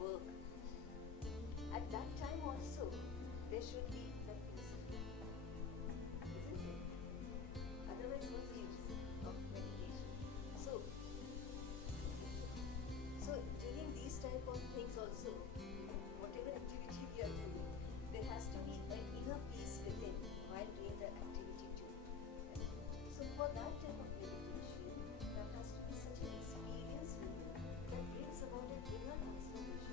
work. At that time also, there should be that peace, isn't it? Otherwise, what's the use of meditation? So during these type of things also, whatever activity we are doing, there has to be an inner peace within while doing the activity too. So for that type of meditation, there has to be such an experience within that brings about an inner transformation.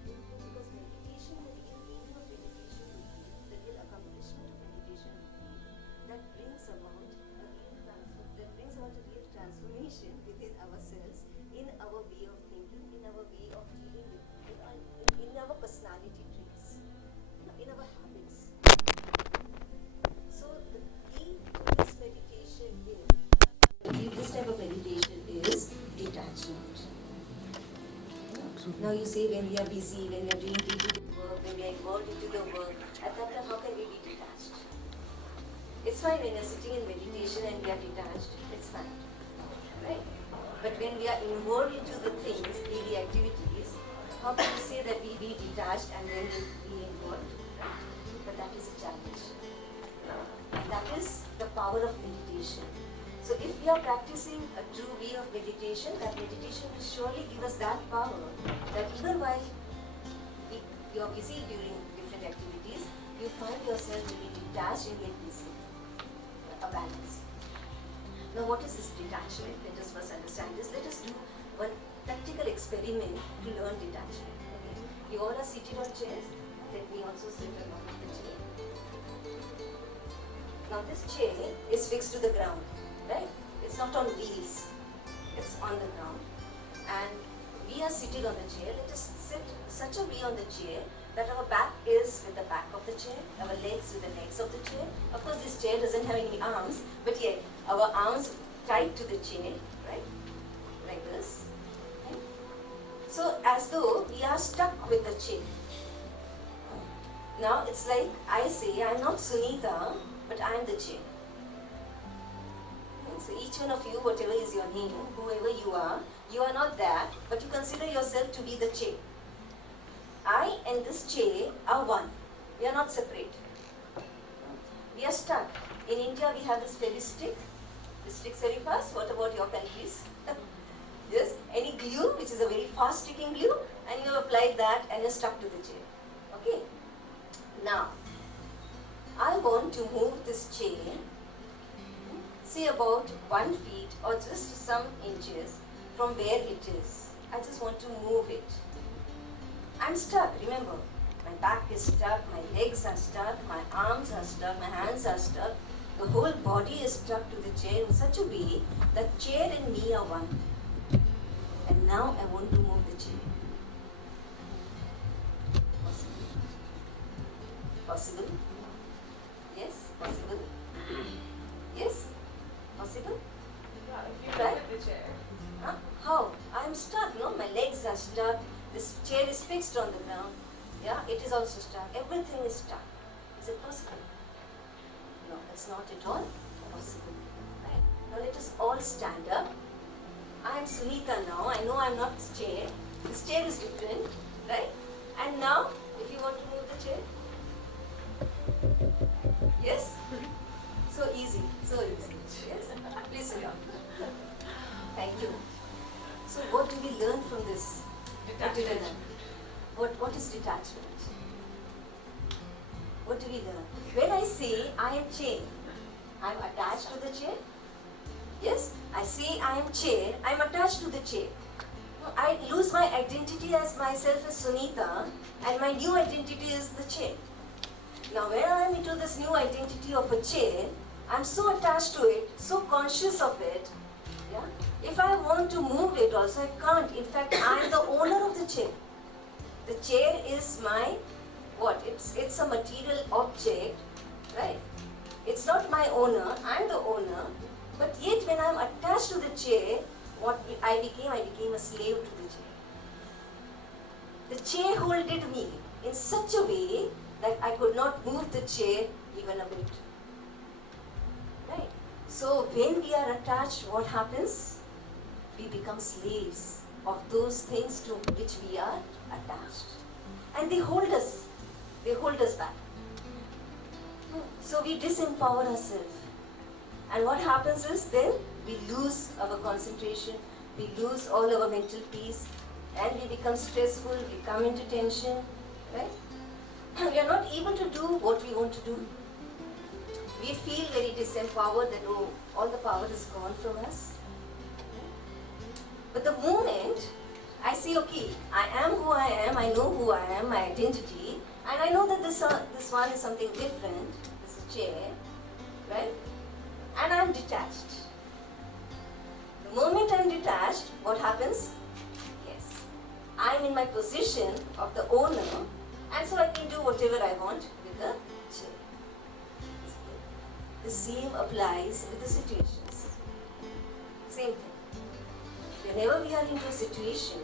Because meditation, the real meaning of meditation would be, the real accomplishment of meditation would be, that brings about a real transformation within ourselves, in our way of thinking, in our way of dealing with people, in our personality traits, in our habits. So the key to this meditation this type of meditation is detachment. Now you say when we are busy, when we are doing day-to-day work, when we are involved into the work, at that time how can we be detached? It's fine when we are sitting in meditation and we are detached, it's fine. Right? But when we are involved into the things, daily activities, how can we say that we be detached and then be involved? Right? But that is a challenge. And that is the power of meditation. So if we are practicing a true way of meditation, that meditation will surely give us that power that even while you are busy during different activities, you find yourself really detached and yet busy. A balance. Now what is this detachment? Let us first understand this. Let us do one practical experiment to learn detachment. Okay. You all are seated on chairs. Let me also sit along with the chair. Now this chair is fixed to the ground. Right? It's not on wheels. It's on the ground. And we are seated on the chair. Let us sit such a way on the chair that our back is with the back of the chair, our legs with the legs of the chair. Of course, this chair doesn't have any arms, but yet our arms tied to the chair, right? Like this. Okay? So as though we are stuck with the chair. Now it's like I say, I am not Sunita, but I am the chair. So each one of you, whatever is your name, whoever you are not that, but you consider yourself to be the chair. I and this chair are one. We are not separate. We are stuck. In India, we have this fevistick. This sticks very fast. What about your countries? Yes, any glue, which is a very fast sticking glue, and you apply that and you're stuck to the chair. Okay? Now, I want to move this chair, say about 1 feet or just some inches from where it is. I just want to move it. I'm stuck, remember. My back is stuck, my legs are stuck, my arms are stuck, my hands are stuck. The whole body is stuck to the chair in such a way that chair and me are one. And now I want to move the chair. Possible? Possible? Yes? Possible? Yes? Possible? Yeah, if you look at the chair. Huh? How? I'm stuck, no? My legs are stuck. This chair is fixed on the ground. Yeah, it is also stuck. Everything is stuck. Is it possible? No, it's not at all possible. Right? Now let us all stand up. I am Sunita now. I know I'm not this chair. This chair is different, right? And now, if you want to move the chair. Yes? So easy. So easy. Yes? Please sit down. Thank you. So what do we learn from this? Detachment. What is detachment? What do we learn? When I say I am chair, I am attached to the chair. Yes, I say I am chair, I am attached to the chair. I lose my identity as myself as Sunita, and my new identity is the chair. Now when I am into this new identity of a chair, I am so attached to it, so conscious of it. Yeah? If I want to move it also, I can't. In fact, I am the owner of the chair. The chair is my, what? It's a material object, right? It's not my owner, I'm the owner. But yet when I'm attached to the chair, I became a slave to the chair. The chair holded me in such a way that I could not move the chair even a bit. Right? So when we are attached, what happens? We become slaves of those things to which we are attached. and they hold us. They hold us back. So we disempower ourselves. And what happens is then we lose our concentration, we lose all our mental peace, and we become stressful, we come into tension, right? And we are not able to do what we want to do. We feel very disempowered that, oh, all the power is gone from us. But the moment I say, okay, I am who I am, I know who I am, my identity, and I know that this one is something different, this is a chair, right? And I'm detached. The moment I'm detached, what happens? Yes, I'm in my position of the owner, and so I can do whatever I want with the chair. The same applies with the situations. Same thing. Whenever we are into a situation,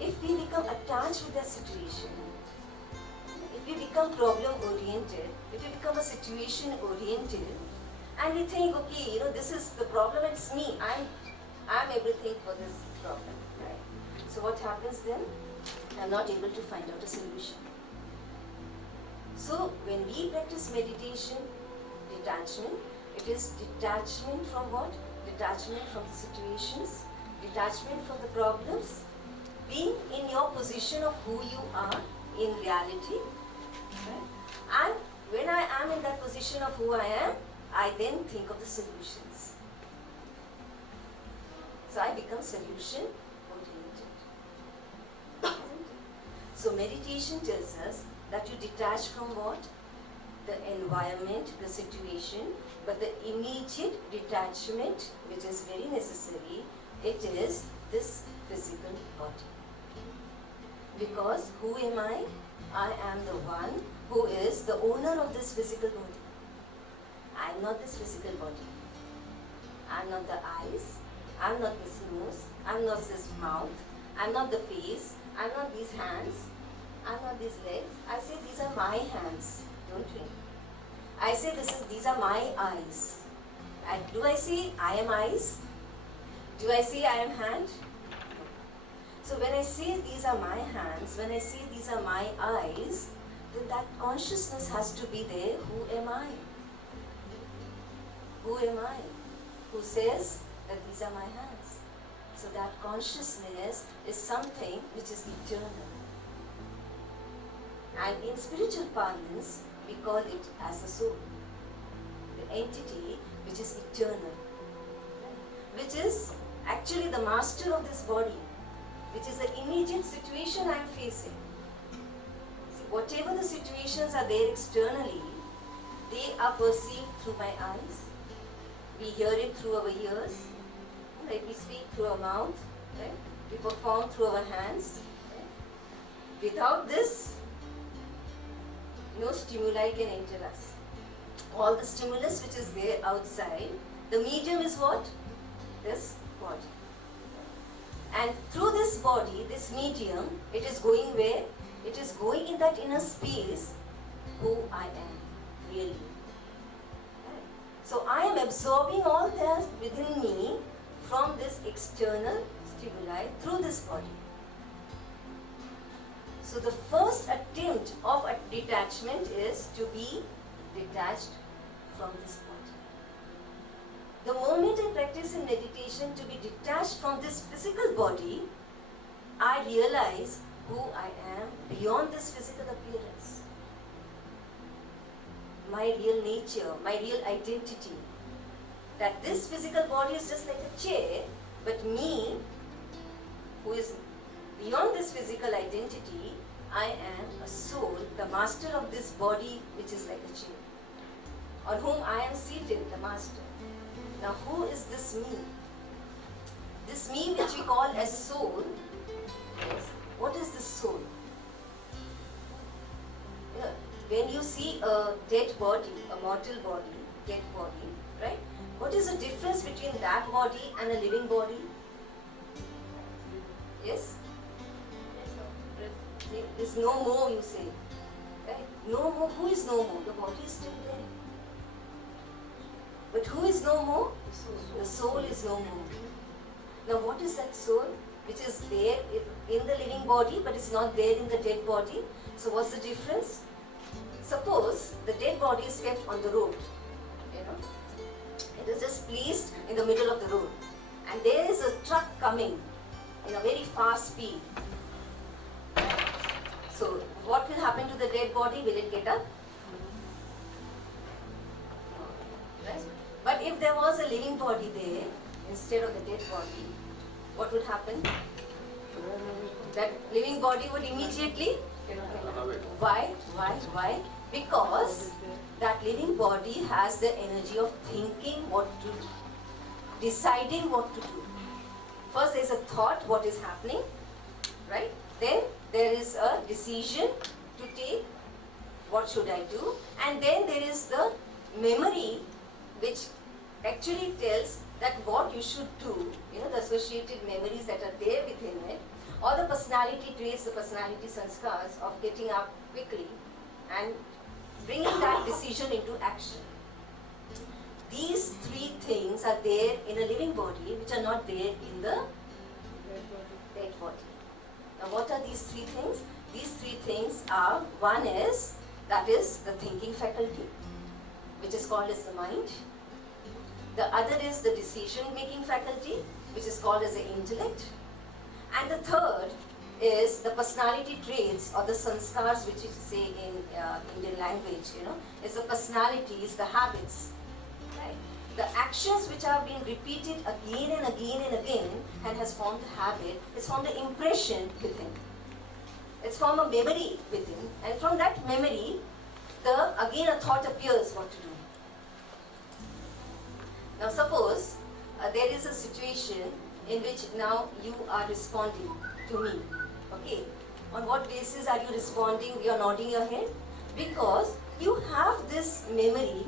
if we become attached with that situation, if we become problem oriented, if we become a situation oriented, and we think, okay, this is the problem, it's me, I'm everything for this problem, right? So what happens then? I'm not able to find out a solution. So when we practice meditation, detachment, it is detachment from what? Detachment from the situations, detachment from the problems, being in your position of who you are in reality. Right? And when I am in that position of who I am, I then think of the solutions. So I become solution oriented. So meditation tells us that you detach from what? The environment, the situation, but the immediate detachment, which is very necessary, it is this physical body. Because who am I? I am the one who is the owner of this physical body. I am not this physical body. I am not the eyes. I am not this nose. I am not this mouth. I am not the face. I am not these hands. I am not these legs. I say these are my hands, don't we? I say these are my eyes. Do I say I am eyes? Do I say I am hand? So when I say these are my hands, when I say these are my eyes, then that consciousness has to be there. Who am I? Who am I? Who says that these are my hands? So that consciousness is something which is eternal. And in spiritual parlance, we call it as the soul, the entity which is eternal, which is actually the master of this body, which is the immediate situation I am facing. See, whatever the situations are there externally, they are perceived through my eyes, we hear it through our ears, right? We speak through our mouth, right? We perform through our hands. Right? Without this, no stimuli can enter us. All the stimulus which is there outside, the medium is what? This body. And through this body, this medium, it is going where? It is going in that inner space, who I am, really. Right? So I am absorbing all that within me from this external stimuli through this body. So the first attempt of a detachment is to be detached from this body. The moment I practice in meditation to be detached from this physical body, I realize who I am beyond this physical appearance. My real nature, my real identity. That this physical body is just like a chair, but me, who is beyond this physical identity, I am a soul, the master of this body which is like a chair, on whom I am seated, the master. Now who is this me? This me which we call as soul, what is this soul? When you see a dead body, a mortal body, dead body, right? What is the difference between that body and a living body? Yes? There's no more, you say. Right? No more. Who is no more? The body is still there. But who is no more? The soul is no more. Now what is that soul? which is there in the living body but is not there in the dead body. So what's the difference? Suppose the dead body is kept on the road, it is just placed in the middle of the road, and there is a truck coming in a very fast speed. So what will happen to the dead body? Will it get up? Right? But if there was a living body there instead of the dead body, what would happen? That living body would immediately. Why? Because that living body has the energy of thinking what to do, deciding what to do. First there is a thought, what is happening, right? Then there is a decision to take, what should I do? And then there is the memory which actually tells that what you should do, the associated memories that are there within it, or the personality traits, the personality sanskars of getting up quickly and bringing that decision into action. These three things are there in a living body which are not there in the dead body. Now what are these three things? These three things are, one is, that is the thinking faculty, which is called as the mind. The other is the decision making faculty, which is called as the intellect. And the third is the personality traits or the sanskars, which is say in Indian language, is the personalities, the habits, right? The actions which have been repeated again and again and again and has formed a habit, it's formed an impression within. It's formed a memory within, and from that memory, again a thought appears what to do. Now suppose there is a situation in which now you are responding to me. Okay, on what basis are you responding? You are nodding your head because you have this memory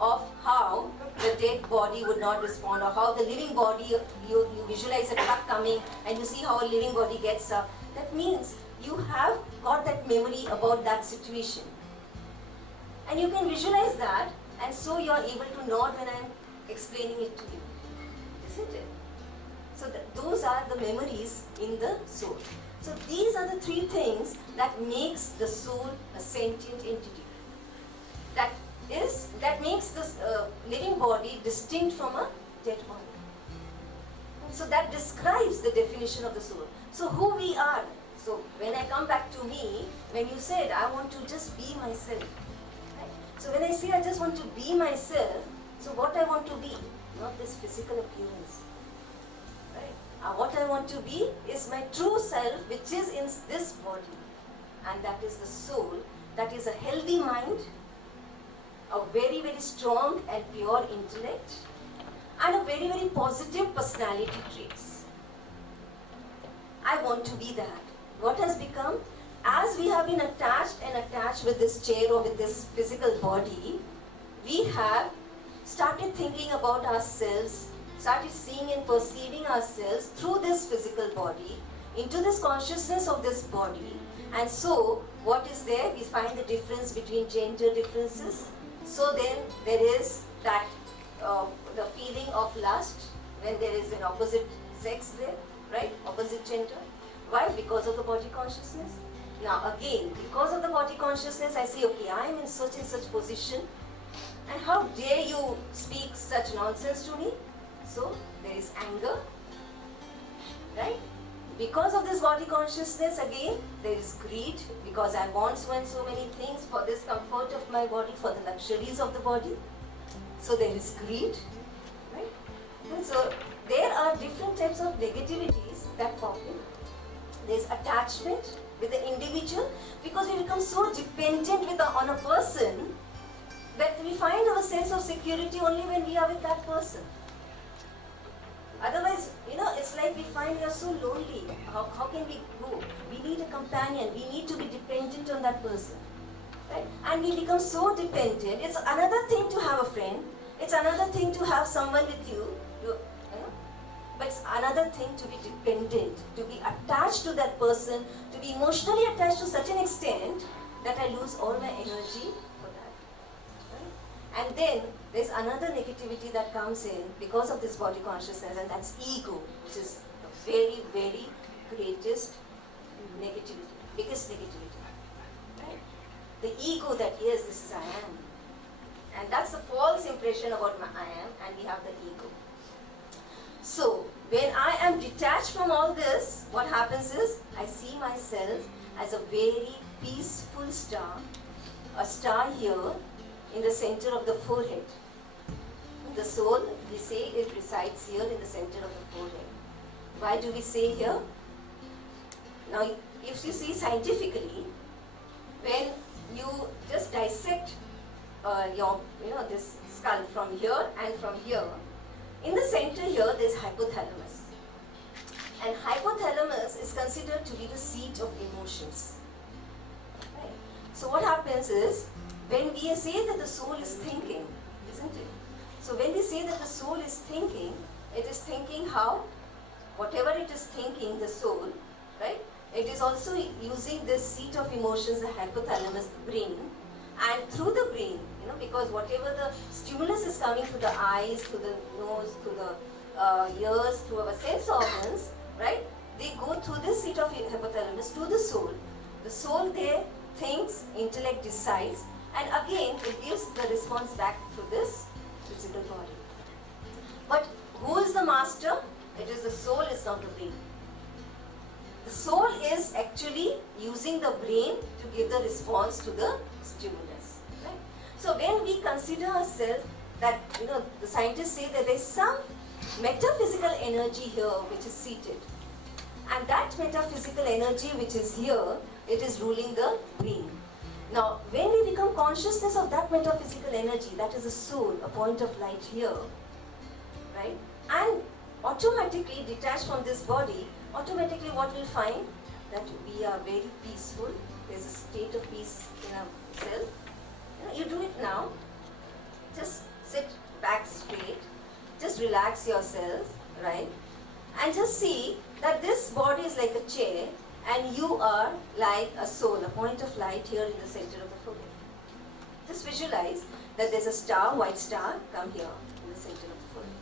of how the dead body would not respond, or how the living body, you visualize a truck coming and you see how a living body gets up. That means you have got that memory about that situation, and you can visualize that, and so you are able to nod when I am explaining it to you, isn't it? So those are the memories in the soul. So these are the three things that makes the soul a sentient entity. That makes this living body distinct from a dead body. So that describes the definition of the soul. So who we are. So when I come back to me, when you said I want to just be myself, right? So when I say I just want to be myself, so what I want to be, not this physical appearance. What I want to be is my true self, which is in this body, and that is the soul. That is a healthy mind, a very, very strong and pure intellect, and a very, very positive personality traits. I want to be that. What has become, as we have been attached with this chair or with this physical body, we have started thinking about ourselves, started seeing and perceiving ourselves through this physical body, into this consciousness of this body. And so, what is there? We find the difference between gender differences. So then, there is that, the feeling of lust, when there is an opposite sex there, right? Opposite gender. Why? Because of the body consciousness. Now again, because of the body consciousness, I say, okay, I am in such and such position, and how dare you speak such nonsense to me? So, there is anger, right? Because of this body consciousness, again, there is greed, because I want so and so many things for this comfort of my body, for the luxuries of the body. So, there is greed, right? And so, there are different types of negativities that pop in. There is attachment with the individual, because we become so dependent on a person that we find our sense of security only when we are with that person. Otherwise, it's like we find we are so lonely. How can we go? We need a companion. We need to be dependent on that person. Right? And we become so dependent. It's another thing to have a friend. It's another thing to have someone with you. But it's another thing to be dependent, to be attached to that person, to be emotionally attached to such an extent that I lose all my energy for that. Right? And then there's another negativity that comes in because of this body consciousness, and that's ego, which is the very, very greatest negativity, biggest negativity. Right? The ego that, yes, this is I am. And that's the false impression about my I am, and we have the ego. So, when I am detached from all this, what happens is, I see myself as a very peaceful star, a star here in the center of the forehead. The soul, we say it resides here in the center of the forehead. Why do we say here? Now, if you see scientifically, when you just dissect this skull from here and from here, in the center here there is hypothalamus. And hypothalamus is considered to be the seat of emotions. Right? So what happens is, when we say that the soul is thinking, isn't it? So when we say that the soul is thinking, it is thinking how? Whatever it is thinking, the soul, right? It is also using this seat of emotions, the hypothalamus, the brain, and through the brain, because whatever the stimulus is coming through the eyes, through the nose, through the ears, through our sense organs, right? They go through this seat of hypothalamus to the soul. The soul there thinks, intellect decides, and again it gives the response back to this physical body. But who is the master? It is the soul, it's not the brain. The soul is actually using the brain to give the response to the stimulus. Right? So when we consider ourselves that, the scientists say that there is some metaphysical energy here which is seated. And that metaphysical energy which is here, it is ruling the brain. Now, when we become consciousness of that metaphysical energy, that is a soul, a point of light here, right? And automatically detached from this body, automatically what we'll find? That we are very peaceful. There's a state of peace in ourselves. You do it now. Just sit back straight. Just relax yourself, right? And just see that this body is like a chair and you are like a soul, a point of light here in the center of the forehead. Just visualize that there's a star, white star, come here in the center of the forehead.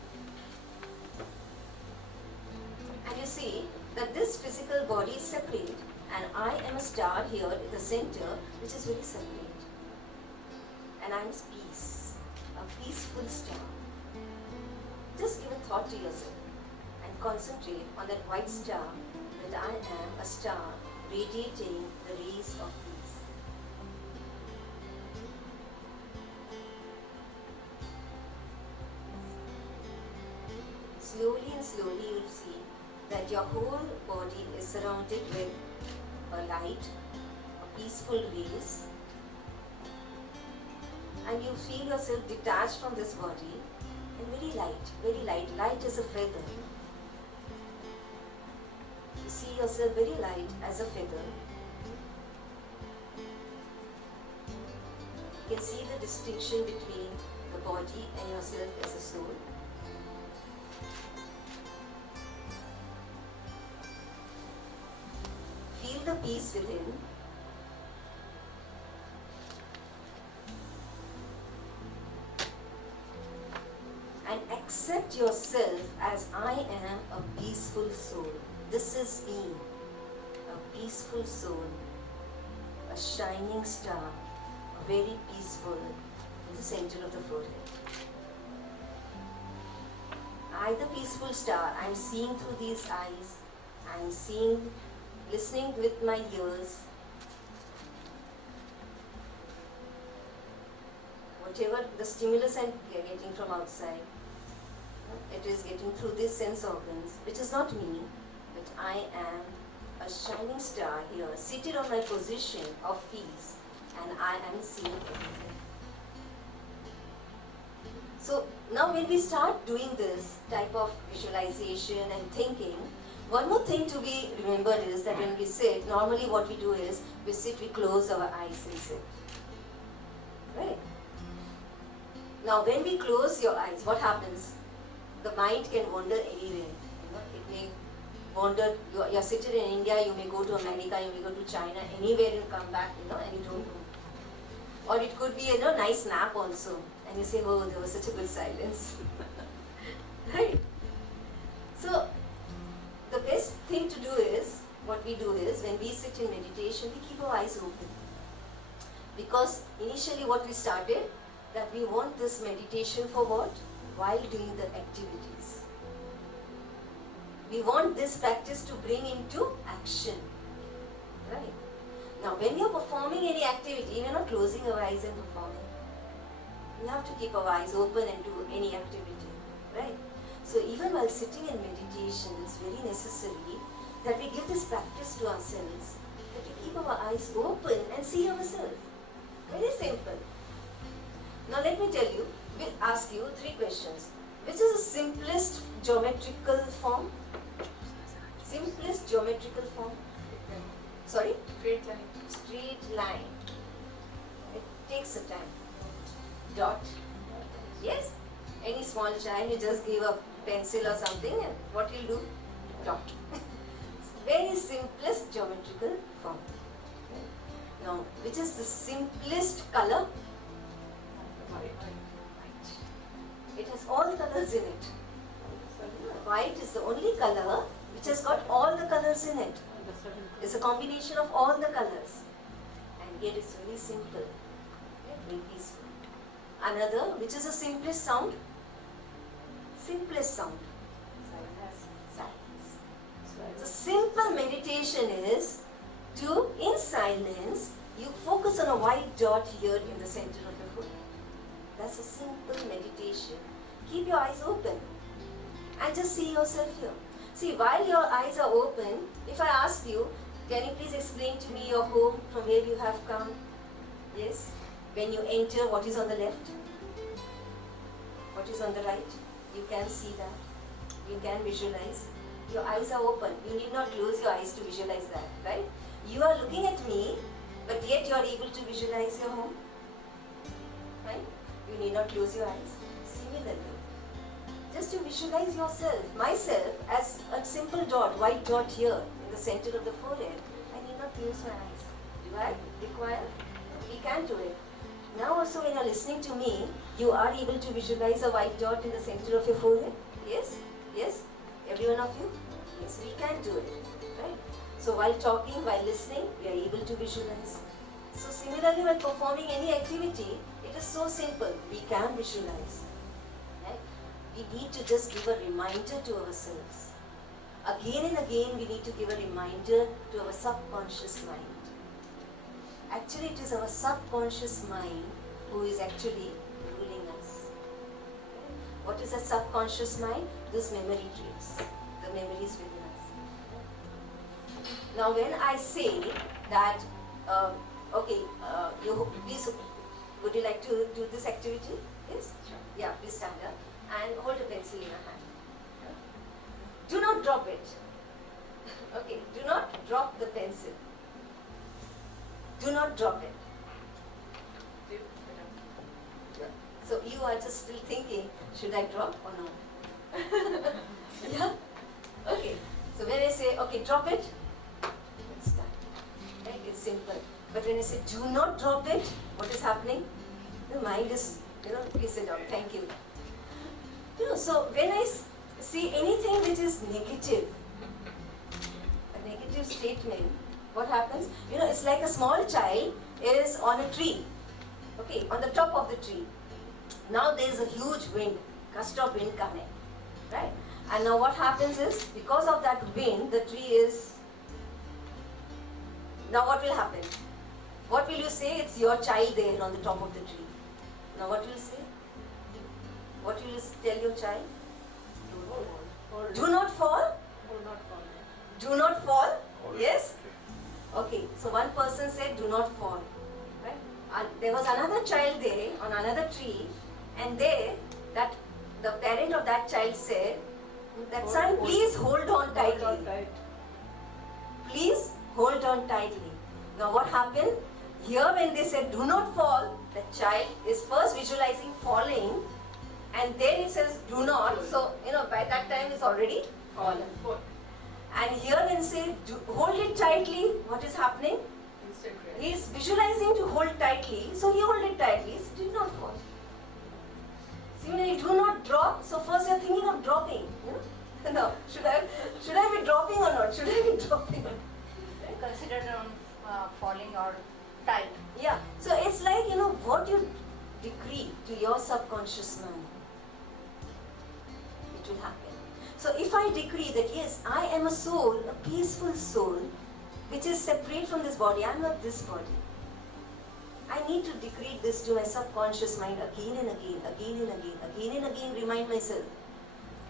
And you see that this physical body is separate and I am a star here in the center which is very separate. And I'm peace, a peaceful star. Just give a thought to yourself and concentrate on that white star, that I am a star radiating the rays of peace. Slowly and slowly you'll see that your whole body is surrounded with a light, a peaceful rays, and you feel yourself detached from this body and very light, very light. Light as a feather. You see yourself very light as a feather. You can see the distinction between the body and yourself as a soul. Feel the peace within. And accept yourself as I am a peaceful soul. This is me, a peaceful soul, a shining star, very peaceful in the center of the forehead. I, the peaceful star, I am seeing through these eyes, I am seeing, listening with my ears. Whatever the stimulus I'm getting from outside, it is getting through these sense organs, which is not me, but I am a shining star here, seated on my position of peace, and I am seeing everything. So now when we start doing this type of visualization and thinking, one more thing to be remembered is that when we sit, normally what we do is, we sit, we close our eyes and sit. Right? Now when we close your eyes, what happens? The mind can wander anywhere. It may wander, you're sitting in India, you may go to America, you may go to China, anywhere and come back, and you don't know. Or it could be a nice nap also, and you say, oh, there was such a good silence. Right? So, the best thing to do is, what we do is, when we sit in meditation, we keep our eyes open. Because initially what we started, that we want this meditation for what? While doing the activities. We want this practice to bring into action. Right? Now when you're performing any activity, we're not closing our eyes and performing. We have to keep our eyes open and do any activity. Right? So even while sitting in meditation, it's very necessary that we give this practice to ourselves, that we keep our eyes open and see ourselves. Very simple. Now let me tell you, we'll ask you 3 questions. Which is the simplest geometrical form? Simplest geometrical form? Sorry? Straight line. Straight line. It takes a time. Dot. Yes? Any small child, you just give a pencil or something and what you'll do? Dot. Very simplest geometrical form. Now, which is the simplest color? White. It has all colors in it. White is the only color which has got all the colors in it. It's a combination of all the colors. And yet it's very simple. Very peaceful. Another, which is the simplest sound? Simplest sound. Silence. So simple meditation is to, in silence, you focus on a white dot here in the center of the foot. That's a simple meditation. Keep your eyes open and just see yourself here. See, while your eyes are open, if I ask you, can you please explain to me your home, from where you have come? Yes? When you enter, what is on the left? What is on the right? You can see that. You can visualize. Your eyes are open. You need not close your eyes to visualize that, right? You are looking at me, but yet you are able to visualize your home. Right? You need not close your eyes. Similarly, just to visualize yourself, myself, as a simple dot, white dot here in the center of the forehead, I need not close my eyes. Do I require? We can do it. Now also when you are listening to me, you are able to visualize a white dot in the center of your forehead? Yes? Yes? Every one of you? Yes, we can do it. Right? So while talking, while listening, we are able to visualize. So similarly, when performing any activity, it is so simple. We can visualize. Right? We need to just give a reminder to ourselves. Again and again, we need to give a reminder to our subconscious mind. Actually, it is our subconscious mind who is actually ruling us. What is a subconscious mind? Those memory traits, the memories within us. Now, when I say that, please, would you like to do this activity? Yes? Sure. Yeah, please stand up and hold a pencil in your hand. Do not drop it. Okay, do not drop the pencil. Do not drop it. So you are just still thinking, should I drop or no? Yeah? Okay. So when I say, okay, drop it, it's done. Right? It's simple. But when I say, do not drop it, what is happening? The mind is, please sit down. Thank you. So when I see anything which is negative, a negative statement, what happens? It's like a small child is on a tree, okay, on the top of the tree. Now there is a huge wind, gust of wind coming, right? And now what happens is, because of that wind, the tree is, now what will happen? What will you say? It's your child there on the top of the tree. Now what will you say? What will you tell your child? Do not fall? Do not fall? Yes? Okay, so one person said, do not fall. Right? And there was another child there on another tree, and there, the parent of that child said, that son, please hold on tightly. Please hold on tightly. Now what happened? Here when they said, do not fall, the child is first visualizing falling, and then it says, do not. So, by that time it's already fallen. And here when they say, hold it tightly, what is happening? He is visualizing to hold tightly, so he hold it tightly, it did not fall. Similarly, do not drop, so first you are thinking of dropping. No. Should I be dropping or not? Should I be dropping? Considered falling or tight. Yeah. So it's like, what you decree to your subconscious mind, it will happen. So if I decree that yes, I am a soul, a peaceful soul, which is separate from this body, I am not this body. I need to decree this to my subconscious mind again and again, again and again, again and again, remind myself.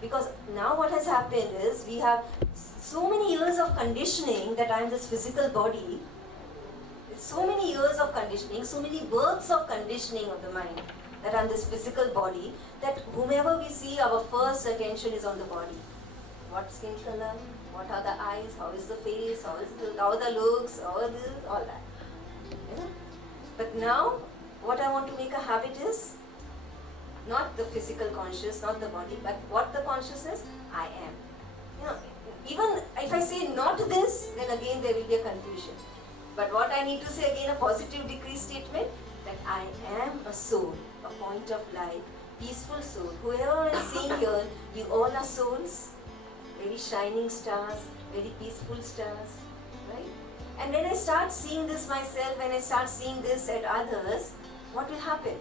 Because now what has happened is we have so many years of conditioning that I am this physical body. So many years of conditioning, so many births of conditioning of the mind that I am this physical body, that whomever we see, our first attention is on the body. What skin color, what are the eyes, how is the face, how are the looks, all that. But now, what I want to make a habit is not the physical conscious, not the body, but what the consciousness, I am. Even if I say not this, then again there will be a confusion. But what I need to say again, a positive decree statement, that I am a soul, a point of light, peaceful soul. Whoever I am seeing here, you all are souls, very shining stars, very peaceful stars, right? And when I start seeing this myself, when I start seeing this at others, what will happen?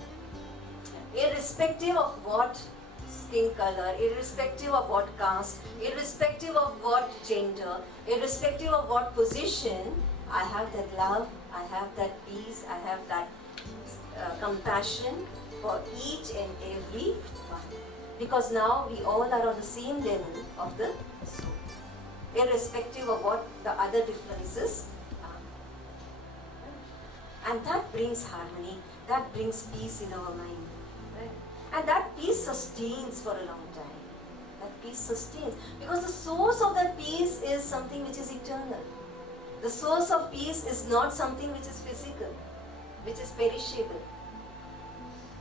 Irrespective of what skin color, irrespective of what caste, irrespective of what gender, irrespective of what position, I have that love, I have that peace, I have that compassion for each and every one. Because now we all are on the same level of the soul, irrespective of what the other differences are. And that brings harmony, that brings peace in our mind. Right? And that peace sustains for a long time. That peace sustains. Because the source of that peace is something which is eternal. The source of peace is not something which is physical, which is perishable,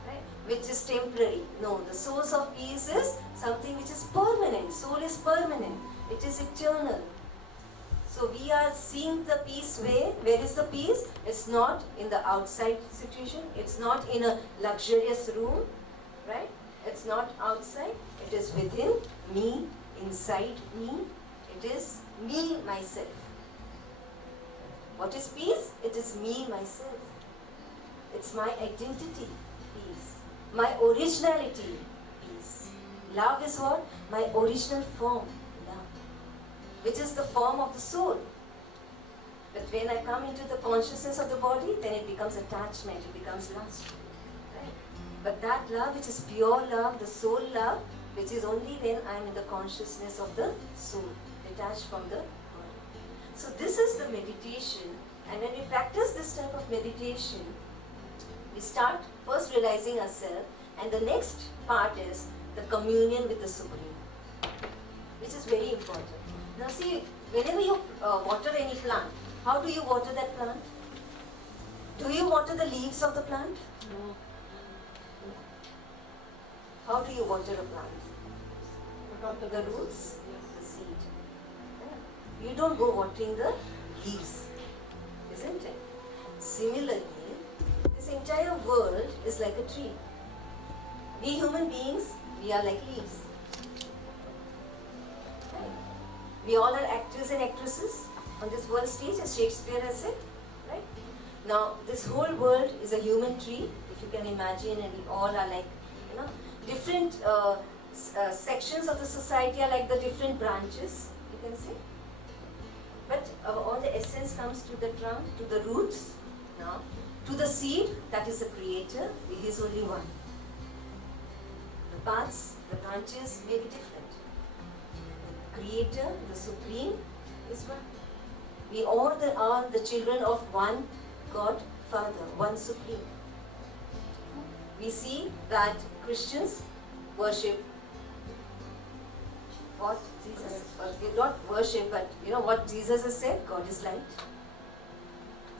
right? Which is temporary. No, the source of peace is something which is permanent. Soul is permanent. It is eternal. So we are seeing the peace where? Where is the peace? It's not in the outside situation. It's not in a luxurious room, right? It's not outside. It is within me, inside me. It is me, myself. What is peace? It is me, myself. It's my identity, peace. My originality, peace. Love is what? My original form, love. Which is the form of the soul. But when I come into the consciousness of the body, then it becomes attachment, it becomes lust. Right? But that love which is pure love, the soul love, which is only when I am in the consciousness of the soul, detached from the body. So this is the meditation, and when we practice this type of meditation, we start first realizing ourselves, and the next part is the communion with the Supreme, which is very important. Now see, whenever you water any plant, how do you water that plant? Do you water the leaves of the plant? No. How do you water a plant? The roots, Yes. the seed. You don't go watering the leaves, isn't it? Similarly, this entire world is like a tree. We human beings, we are like leaves. Right? We all are actors and actresses on this world stage, as Shakespeare has said. Right? Now, this whole world is a human tree, if you can imagine, and we all are like, different sections of the society are like the different branches, you can say. But all the essence comes to the trunk, to the roots, now, to the seed, that is the creator, he is only one. The parts, the branches may be different. The creator, the supreme, is one. We all are the children of one God, Father, one supreme. We see that Christians worship what Jesus, they not worship, but what Jesus has said, God is light.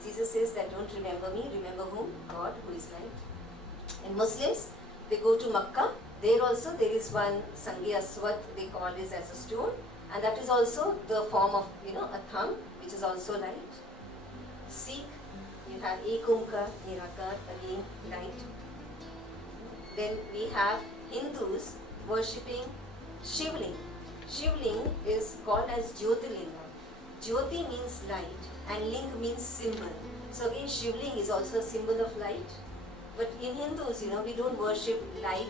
Jesus says that don't remember me, remember whom? God, who is light. And Muslims, they go to Makkah, there also there is one Sangi Aswat, they call this as a stone, and that is also the form of, a thumb, which is also light. Sikh, you have Ek Omkar, Nirakar, again light. Then we have Hindus worshipping Shivling. Shivling is called as Jyotirlinga. Jyoti means light and ling means symbol. So again, Shivling is also a symbol of light. But in Hindus, we don't worship light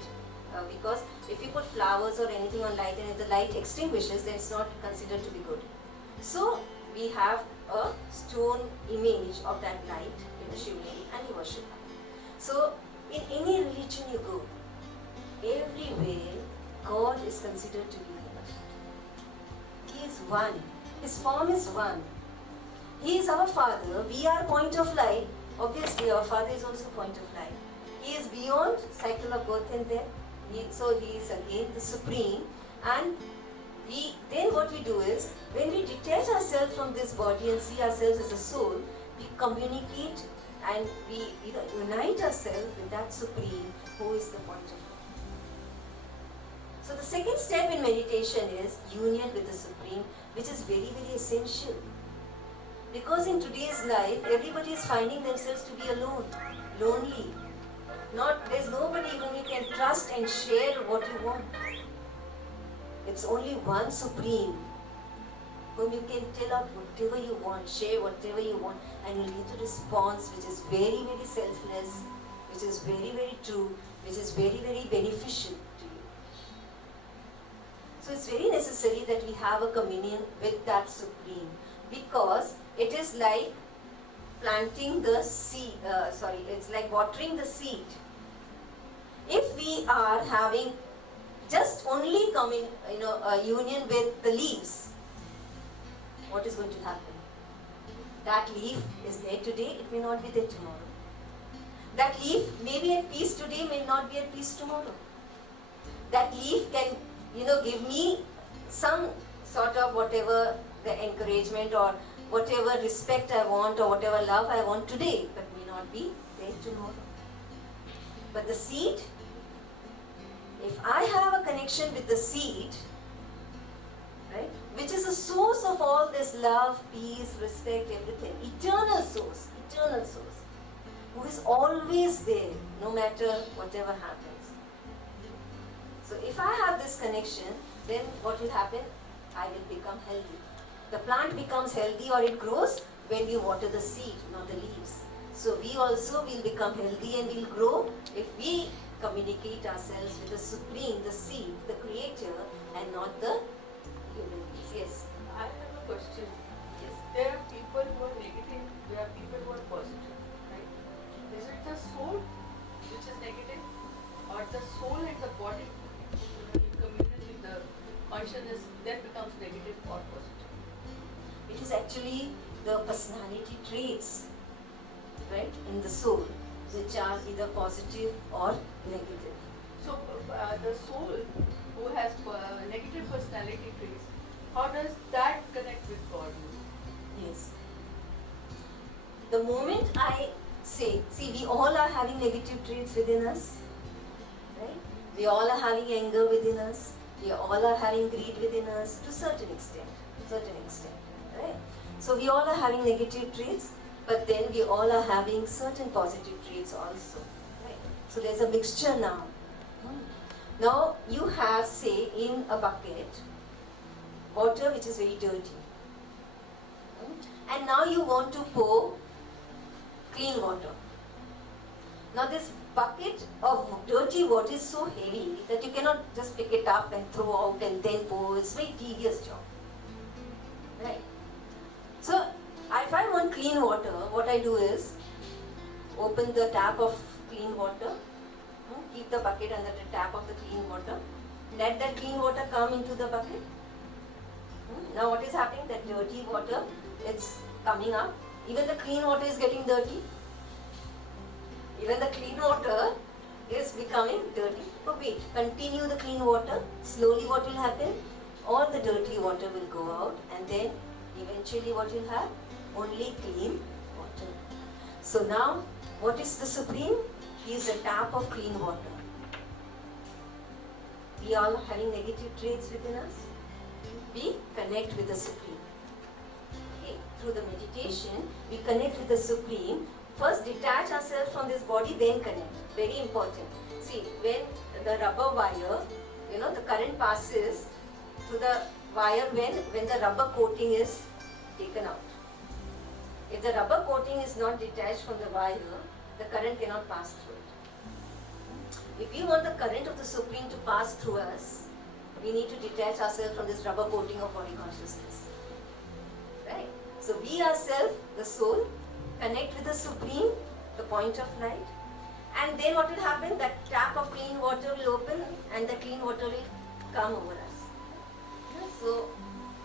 because if you put flowers or anything on light and if the light extinguishes, then it's not considered to be good. So we have a stone image of that light in the Shivling and we worship that. So in any religion you go, everywhere God is considered to be there. He is one. His form is one. He is our Father. We are point of light. Obviously, our Father is also point of light. He is beyond cycle of birth and death. So he is again the Supreme. And then what we do is, when we detach ourselves from this body and see ourselves as a soul, we communicate and we unite ourselves with that Supreme who is the point of light. So the second step in meditation is union with the Supreme, which is very, very essential. Because in today's life, everybody is finding themselves to be alone, lonely. There's nobody whom you can trust and share what you want. It's only one Supreme whom you can tell out whatever you want, share whatever you want, and you'll get a response which is very, very selfless, which is very, very true, which is very, very beneficial to you. So it's very necessary that we have a communion with that Supreme, because it is like planting the seed, it's like watering the seed. If we are having just only union with the leaves, what is going to happen? That leaf is there today, it may not be there tomorrow. That leaf may be at peace today, may not be at peace tomorrow. That leaf can, give me some sort of whatever the encouragement or whatever respect I want or whatever love I want today, but may not be there tomorrow. But the seed, if I have a connection with the seed, right, which is a source of all this love, peace, respect, everything, eternal source, who is always there, no matter whatever happens. So if I have this connection, then what will happen? I will become healthy. The plant becomes healthy or it grows when you water the seed, not the leaves. So we also will become healthy and will grow if we communicate ourselves with the Supreme, the seed, the Creator, and not the human beings. Yes. I have a question. Yes. There are people who are negative, there are people who are positive, right? Is it the soul which is negative, or the soul and the body in communion with the consciousness that becomes negative or positive? It is actually the personality traits, right, in the soul, which are either positive or negative. So the soul who has negative personality traits, how does that connect with God? Yes. The moment I say, see, we all are having negative traits within us, right? We all are having anger within us. We all are having greed within us to certain extent, right? So we all are having negative traits, but then we all are having certain positive traits also, right? So there's a mixture now. Now you have, say, in a bucket, water which is very dirty. And now you want to pour clean water. Now this bucket of dirty water is so heavy that you cannot just pick it up and throw out and then pour. It's a very tedious job. Right? So if I want clean water, what I do is open the tap of clean water, keep the bucket under the tap of the clean water, let that clean water come into the bucket. Now what is happening? That dirty water, it's coming up. Even the clean water is getting dirty. Even the clean water is becoming dirty. But wait, continue the clean water. Slowly what will happen? All the dirty water will go out, and then eventually what you'll have? Only clean water. So now, what is the Supreme? He is a tap of clean water. We all having negative traits within us. We connect with the Supreme. Okay. Through the meditation, we connect with the Supreme. First detach ourselves from this body, then connect. Very important. See, when the rubber wire, the current passes to the wire when the rubber coating is taken out. If the rubber coating is not detached from the wire, the current cannot pass through it. If we want the current of the Supreme to pass through us, we need to detach ourselves from this rubber coating of body consciousness. Right? So we ourselves, the soul, connect with the Supreme, the point of light, and then what will happen? That tap of clean water will open and the clean water will come over us. So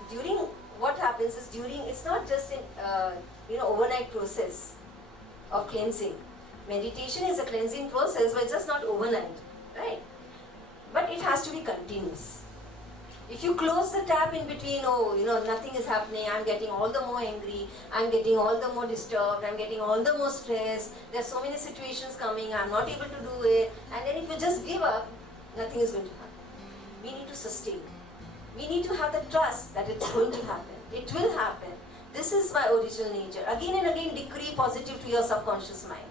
during, what happens is it's not just an overnight process of cleansing. Meditation is a cleansing process, but just not overnight, right? But it has to be continuous. If you close the tap in between, nothing is happening, I'm getting all the more angry, I'm getting all the more disturbed, I'm getting all the more stressed, there's so many situations coming, I'm not able to do it, and then if you just give up, nothing is going to happen. We need to sustain. We need to have the trust that it's going to happen. It will happen. This is my original nature. Again and again decree positive to your subconscious mind.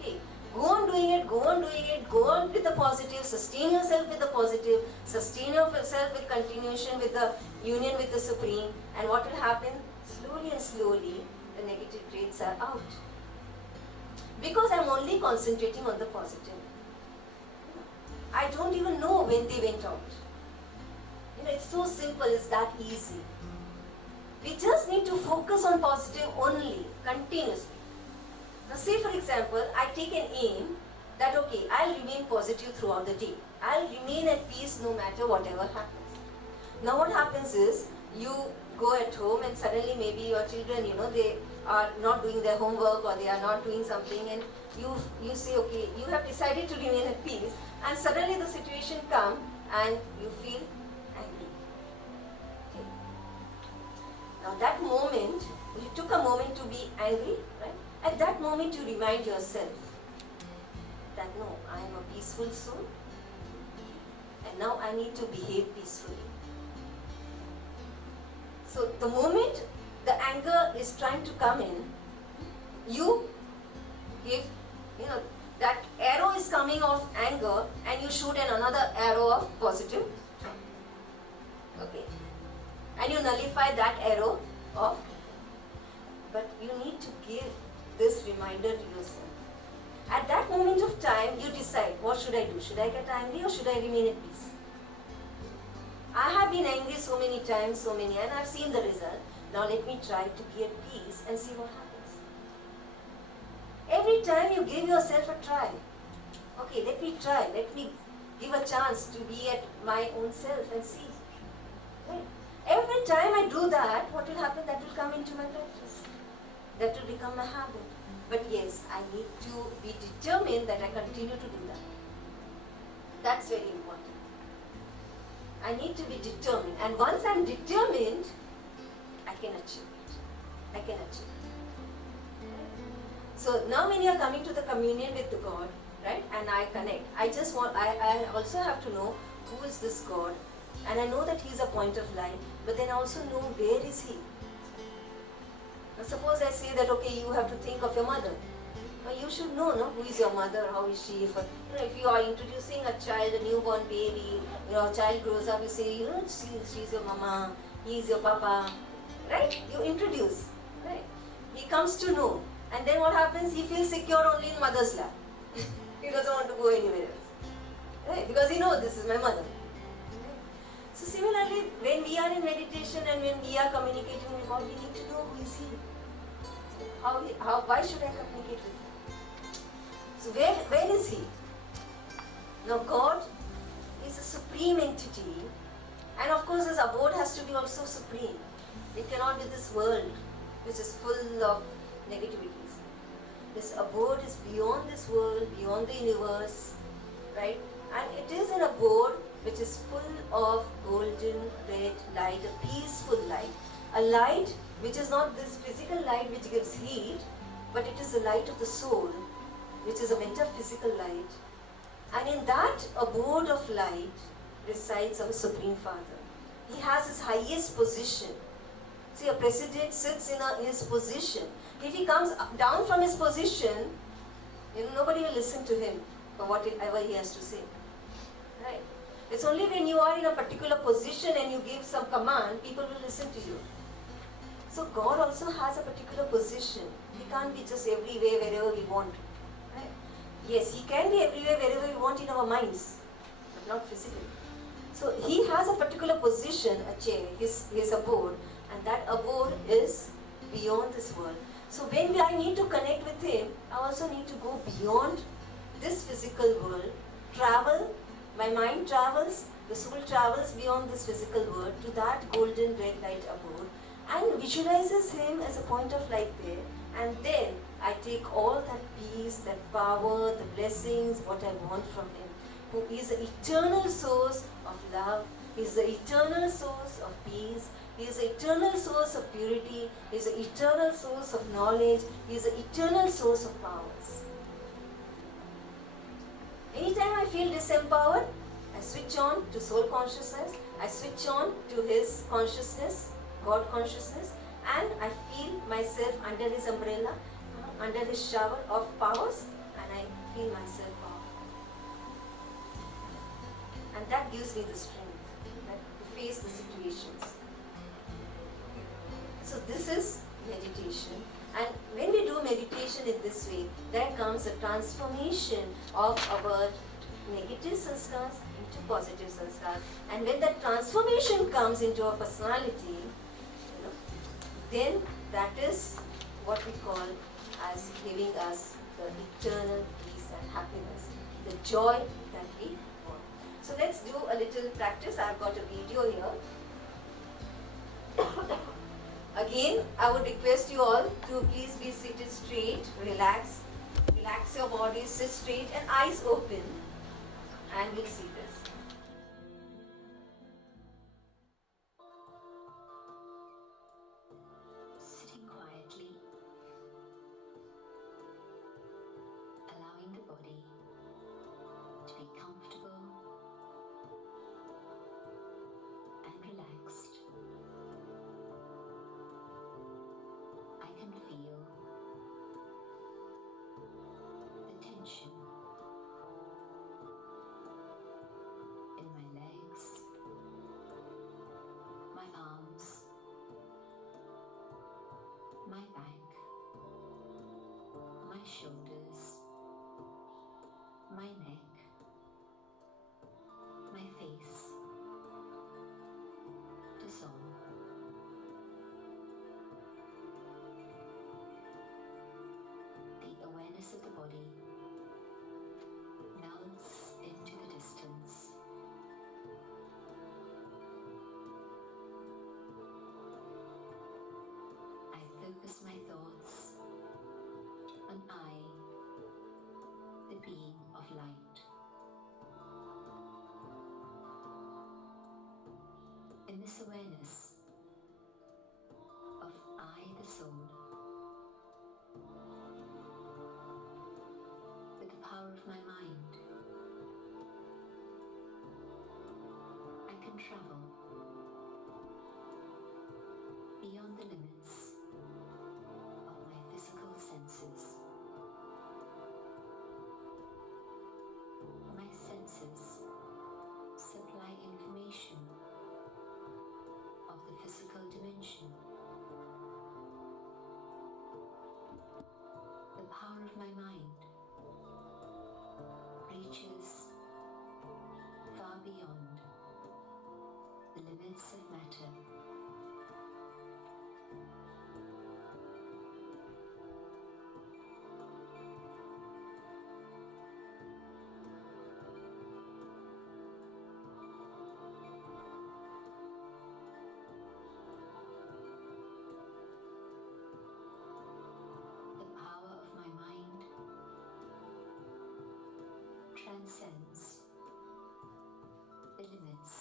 Okay. Go on doing it, go on doing it, go on with the positive, sustain yourself with the positive, sustain yourself with continuation, with the union with the Supreme, and what will happen? Slowly and slowly, the negative traits are out. Because I'm only concentrating on the positive. I don't even know when they went out. It's so simple, it's that easy. We just need to focus on positive only, continuously. Now say for example, I take an aim that okay, I'll remain positive throughout the day. I'll remain at peace no matter whatever happens. Now what happens is, you go at home and suddenly maybe your children, they are not doing their homework or they are not doing something, and you say okay, you have decided to remain at peace, and suddenly the situation comes and you feel angry. Okay. Now that moment, you took a moment to be angry, right? At that moment you remind yourself that no, I am a peaceful soul and now I need to behave peacefully. So the moment the anger is trying to come in, you give, that arrow is coming of anger and you shoot another arrow of positive. Okay. And you nullify that arrow of, but you need to give this reminder to yourself. At that moment of time, you decide, what should I do? Should I get angry or should I remain at peace? I have been angry so many times, and I've seen the result. Now let me try to be at peace and see what happens. Every time you give yourself a try. Okay, let me try, let me give a chance to be at my own self and see. Right? Every time I do that, what will happen? That will come into my practice. That will become a habit. But yes, I need to be determined that I continue to do that. That's very important. I need to be determined. And once I'm determined, I can achieve it. I can achieve it. So now when you're coming to the communion with the God, right, and I connect, I also have to know who is this God. And I know that He's a point of light, but then I also know where is He. Now suppose I say that, okay, you have to think of your mother. Now you should know, who is your mother, how is she. If you are introducing a child, a newborn baby, a child grows up, you say, she's your mama, he is your papa, right? You introduce, right? He comes to know. And then what happens? He feels secure only in mother's lap. He doesn't want to go anywhere else. Right? Because he knows this is my mother. So similarly, when we are in meditation and when we are communicating with God, we need to know who is He. Why should I communicate with Him? So where is He? Now God is a supreme entity, and of course His abode has to be also supreme. It cannot be this world which is full of negativities. This abode is beyond this world, beyond the universe, right? And it is an abode which is full of golden red light, a peaceful light. A light which is not this physical light which gives heat, but it is the light of the soul, which is a metaphysical light. And in that abode of light resides our Supreme Father. He has his highest position. See, a president sits in his position. If he comes down from his position, nobody will listen to him for whatever he has to say. Right? It's only when you are in a particular position and you give some command, people will listen to you. So God also has a particular position. He can't be just everywhere, wherever we want. Right? Yes, He can be everywhere, wherever we want in our minds, but not physically. So He has a particular position, a chair, His abode, and that abode is beyond this world. So when I need to connect with Him, I also need to go beyond this physical world, travel, my mind travels, the soul travels beyond this physical world to that golden red light abode and visualizes Him as a point of light there, and then I take all that peace, that power, the blessings, what I want from Him, who is the eternal source of love, He is the eternal source of peace, He is the eternal source of purity, He is the eternal source of knowledge, He is the eternal source of powers. Anytime I feel disempowered, I switch on to soul consciousness, I switch on to His consciousness, God consciousness, and I feel myself under His umbrella, under His shower of powers, and I feel myself powerful. And that gives me the strength to face the situations. So this is meditation. And when we do meditation in this way, there comes a transformation of our negative sanskars into positive sanskars. And when that transformation comes into our personality, then that is what we call as giving us the eternal peace and happiness, the joy that we want. So let's do a little practice. I've got a video here. Again, I would request you all to please be seated straight, relax your body, sit straight and eyes open, and we'll see this. Sitting quietly, allowing the body to be comfortable and relaxed. I can feel the tension in my legs, my arms, my back, my shoulders, my neck, my face dissolve. The awareness of the body melts into the distance. I focus my thoughts on I, the being of light. In this awareness of I, the soul, with the power of my mind, I can travel beyond the limits of my physical senses. My senses supply information of the physical dimension. The power of my mind reaches far beyond the limits of matter. The power of my mind transcends the limits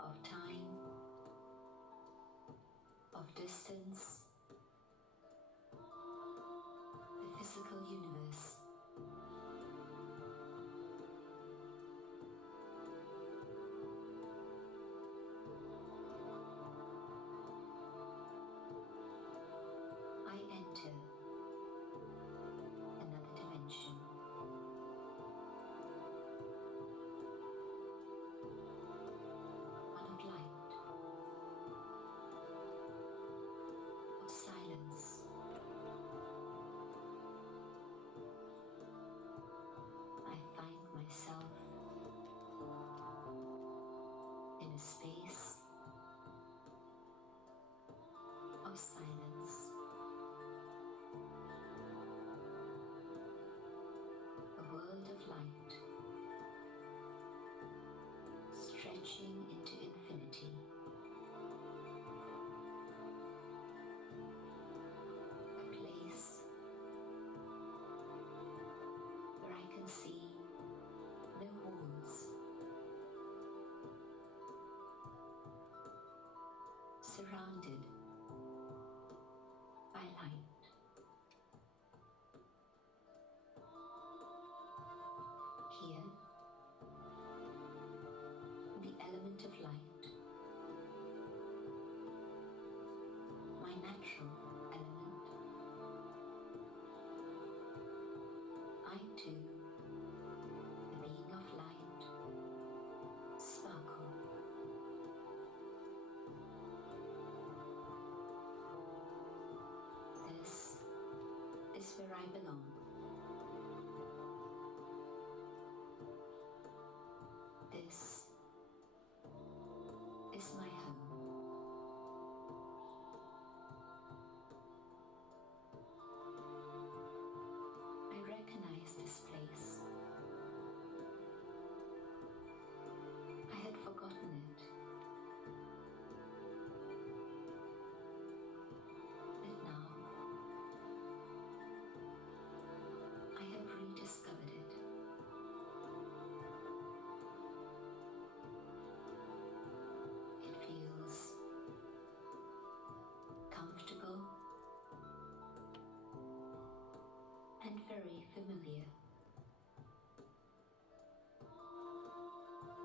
of time, of distance, the physical universe. I enter another dimension. a space of silence. A world of light stretching into infinity. A place where I can see no walls, surrounded by light. Here, the element of light, my natural element, I too, the being of light, sparkle. This is where I belong. This is my home. I recognize this place. I had forgotten it. But now, I have rediscovered it. It feels comfortable and very familiar.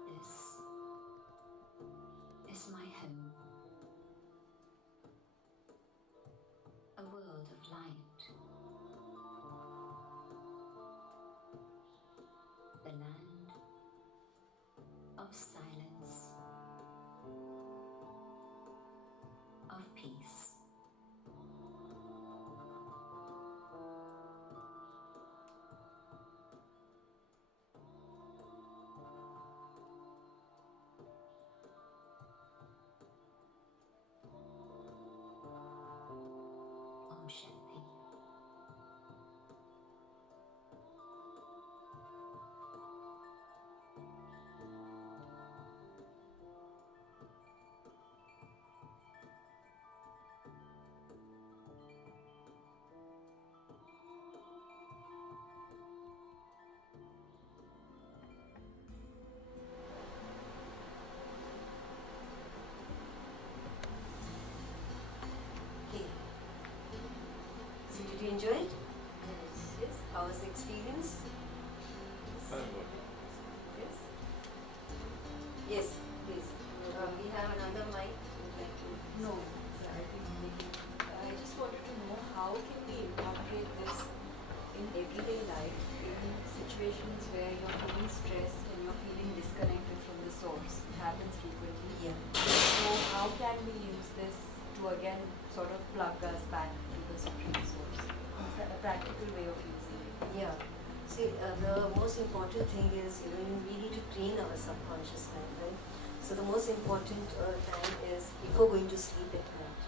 This is my home, a world of light, the land of silence, of peace. Om Shanti. Okay. So did you enjoy it? Yes. How was the experience? Yes. Yes, please. We have another mic. Would like to. No, sir, I think I just wanted to know how can we incorporate this in everyday life in situations where you're feeling stressed and you're feeling disconnected from the source. It happens frequently. Yeah. So how can we use this to again sort of plug us back to the supreme source? Is that a practical way of using it? Yeah. See, the most important thing is, we need to train our subconscious mind, right? So the most important time is before going to sleep at night.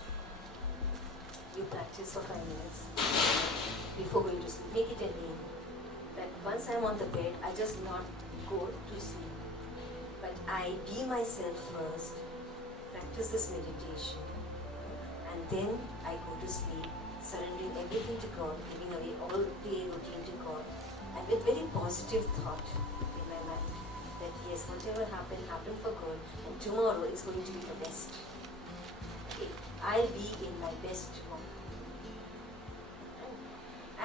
You practice for 5 minutes before going to sleep. Make it a name. That once I'm on the bed, I just not go to sleep, but I be myself first, practice this meditation, and then I go to sleep, surrendering everything to God, giving away all day routine to God, and with very positive thought in my mind that yes, whatever happened, happened for good, and tomorrow it's going to be the best. Okay, I'll be in my best tomorrow.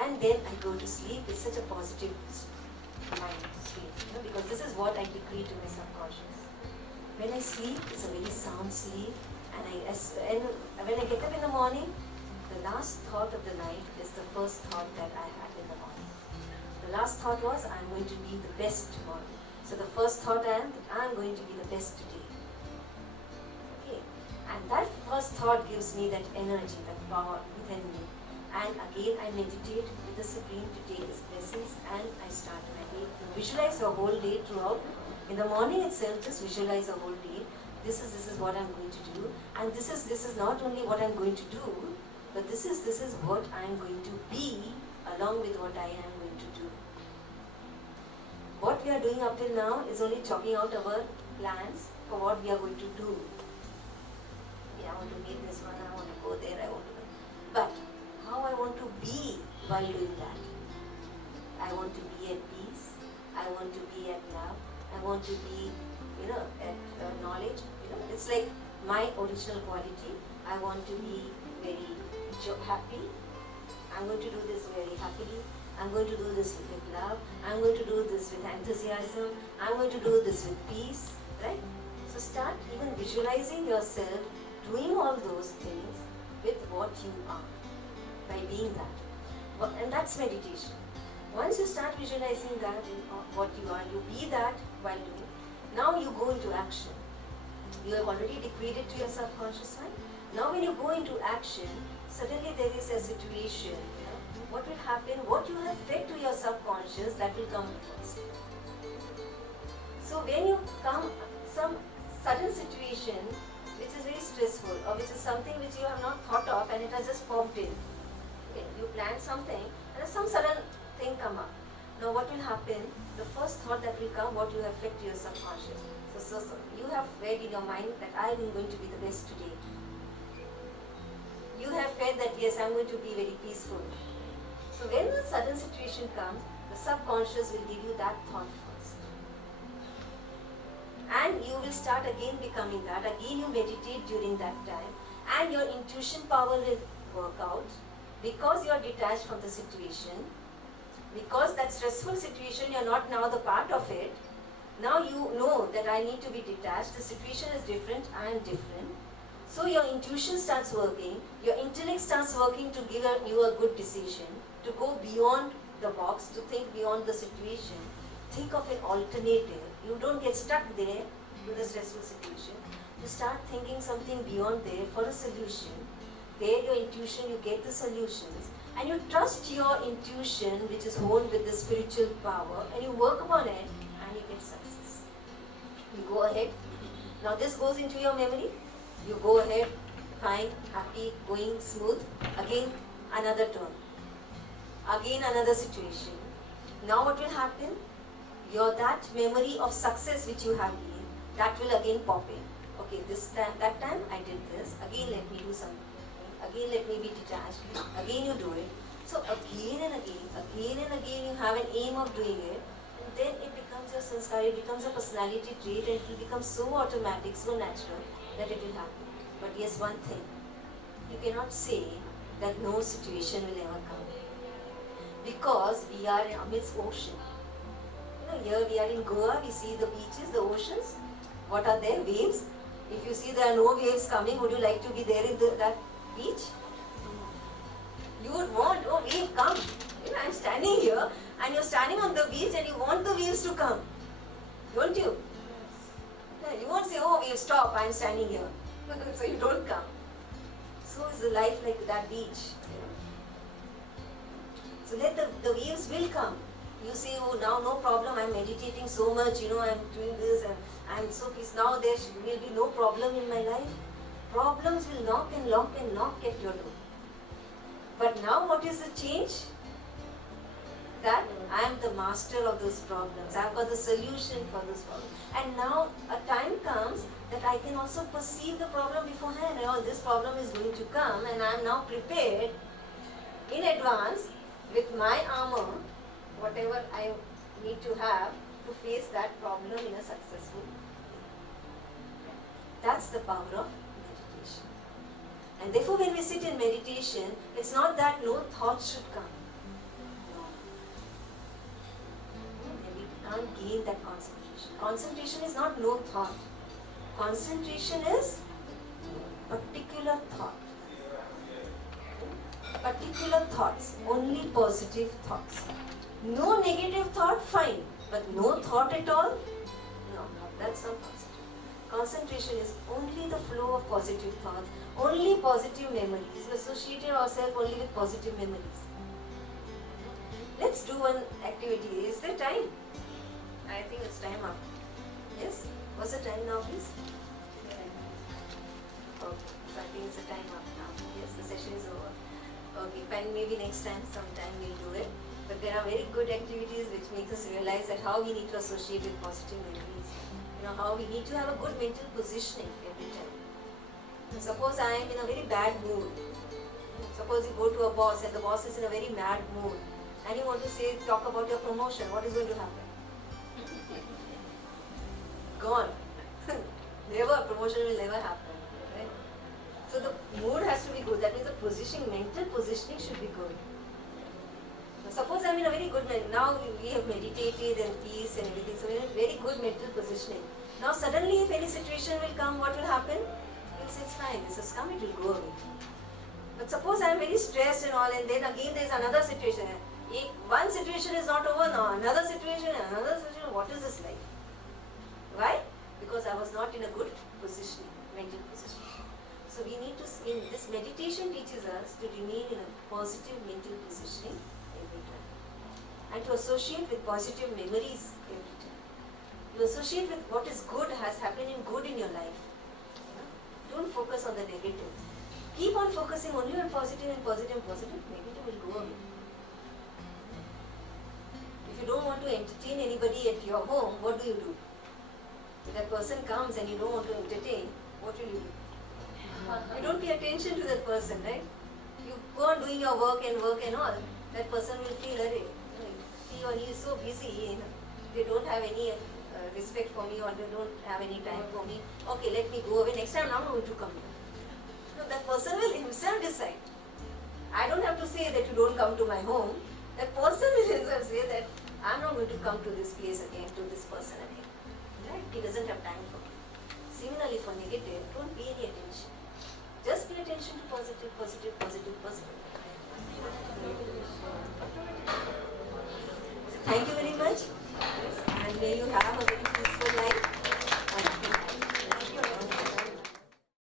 And then I go to sleep with such a positive mind state, because this is what I decree to my subconscious. When I sleep, it's a very sound sleep, and when I get up in the morning, the last thought of the night is the first thought that I had in the morning. The last thought was, I'm going to be the best tomorrow. So the first thought I'm going to be the best today. Okay, and that first thought gives me that energy, that power within me. And again, I meditate with the Supreme to take His blessings, and I start my day. Visualize a whole day throughout. In the morning itself, just visualize a whole day. this is what I'm going to do, and this is not only what I'm going to do, but this is what I'm going to be along with what I am going to do. What we are doing up till now is only chalking out our plans for what we are going to do. Yeah, I want to meet this one, I want to go there, I want to. But how I want to be while doing that? I want to be at peace. I want to be at love. I want to be, at knowledge. It's like my original quality. I want to be very happy. I'm going to do this very happily. I'm going to do this with love. I'm going to do this with enthusiasm. I'm going to do this with peace. Right? So start even visualizing yourself doing all those things with what you are by being that. And that's meditation. Once you start visualizing that, what you are, you be that while doing. Now you go into action. You have already decreed it to your subconscious mind. Now when you go into action, suddenly there is a situation. What will happen? What you have fed to your subconscious, that will come first. So when you come some sudden situation which is very stressful, or which is something which you have not thought of and it has just popped in. Okay? You planned something and some sudden thing come up. Now what will happen? The first thought that will come, what you have fed to your subconscious. So you have fed in your mind that I am going to be the best today. You have fed that yes, I am going to be very peaceful. So when the sudden situation comes, the subconscious will give you that thought first. And you will start again becoming that. Again you meditate during that time. And your intuition power will work out. Because you are detached from the situation. Because that stressful situation, you are not now the part of it. Now you know that I need to be detached. The situation is different, I am different. So your intuition starts working. Your intellect starts working to give you a good decision. To go beyond the box, to think beyond the situation. Think of an alternative. You don't get stuck there to the stressful situation. You start thinking something beyond there for a solution. There your intuition, you get the solutions. And you trust your intuition, which is honed with the spiritual power, and you work upon it, and you get success. You go ahead. Now this goes into your memory. You go ahead, fine, happy, going smooth. Again, another turn. Again, another situation. Now what will happen? That memory of success which you have been, that will again pop in. Okay, that time I did this. Again, let me do something. Again, let me be detached. Again, you do it. So again and again, you have an aim of doing it. And then it becomes your sanskar, it becomes a personality trait, and it will become so automatic, so natural that it will happen. But yes, one thing, you cannot say that no situation will ever come. Because we are amidst ocean. Here we are in Goa, we see the beaches, the oceans. What are there? Waves. If you see there are no waves coming, would you like to be there in that beach? You would want, oh wave, come. I'm standing here and you're standing on the beach and you want the waves to come. Don't you? You won't say, oh wave, stop, I'm standing here. So you don't come. So is the life like that beach. So let the waves will come. You say, oh now no problem, I'm meditating so much, I'm doing this and I'm so peaceful. Now there will be no problem in my life. Problems will knock and knock and knock at your door. But now what is the change? That I am the master of those problems. I've got the solution for those problems. And now a time comes that I can also perceive the problem beforehand. This problem is going to come and I am now prepared in advance with my armor, whatever I need to have to face that problem in a successful way. That's the power of meditation. And therefore when we sit in meditation, it's not that no thought should come. No. We can't gain that concentration. Concentration is not no thought. Concentration is particular thought. Particular thoughts, only positive thoughts. No negative thought, fine. But no thought at all? No, that's not concentration. Concentration is only the flow of positive thoughts, only positive memories. We associate ourselves only with positive memories. Let's do one activity. Is there time? I think it's time up. Yes? What's the time now, please? Okay, so I think it's the time up now. Yes, the session is over. Okay, fine, maybe next time, sometime we'll do it. But there are very good activities which make us realize that how we need to associate with positive memories. You know, how we need to have a good mental positioning every time. Suppose I am in a very bad mood. Suppose you go to a boss and the boss is in a very mad mood and you want to talk about your promotion, what is going to happen? Gone. Never, promotion will never happen. Right? So the mood has to be good. That means the mental positioning should be good. Suppose I'm in a very good now we have meditated and peace and everything, so we're in a very good mental positioning. Now suddenly if any situation will come, what will happen? You'll say, it's fine, this has come, it will go away. But suppose I'm very stressed and all, and then again there's another situation. If one situation is not over, now another situation, what is this like? Why? Because I was not in a good positioning, mental positioning. So we need to, this meditation teaches us to remain in a positive mental positioning every time. And to associate with positive memories every time. You associate with what is good, has happened in good in your life. Don't focus on the negative. Keep on focusing only on positive and positive and positive. Negative will go away. If you don't want to entertain anybody at your home, what do? If that person comes and you don't want to entertain, what will you do? You don't pay attention to that person, right? You go on doing your work and all. That person will feel, he or he is so busy, they don't have any respect for me or they don't have any time for me. Okay, let me go away. Next time I'm not going to come here. No, that person will himself decide. I don't have to say that you don't come to my home. That person will himself say that I'm not going to come to this place again, to this person again. Right? He doesn't have time for me. Similarly for negative, don't pay any attention. Just pay attention to positive, positive, positive, positive. But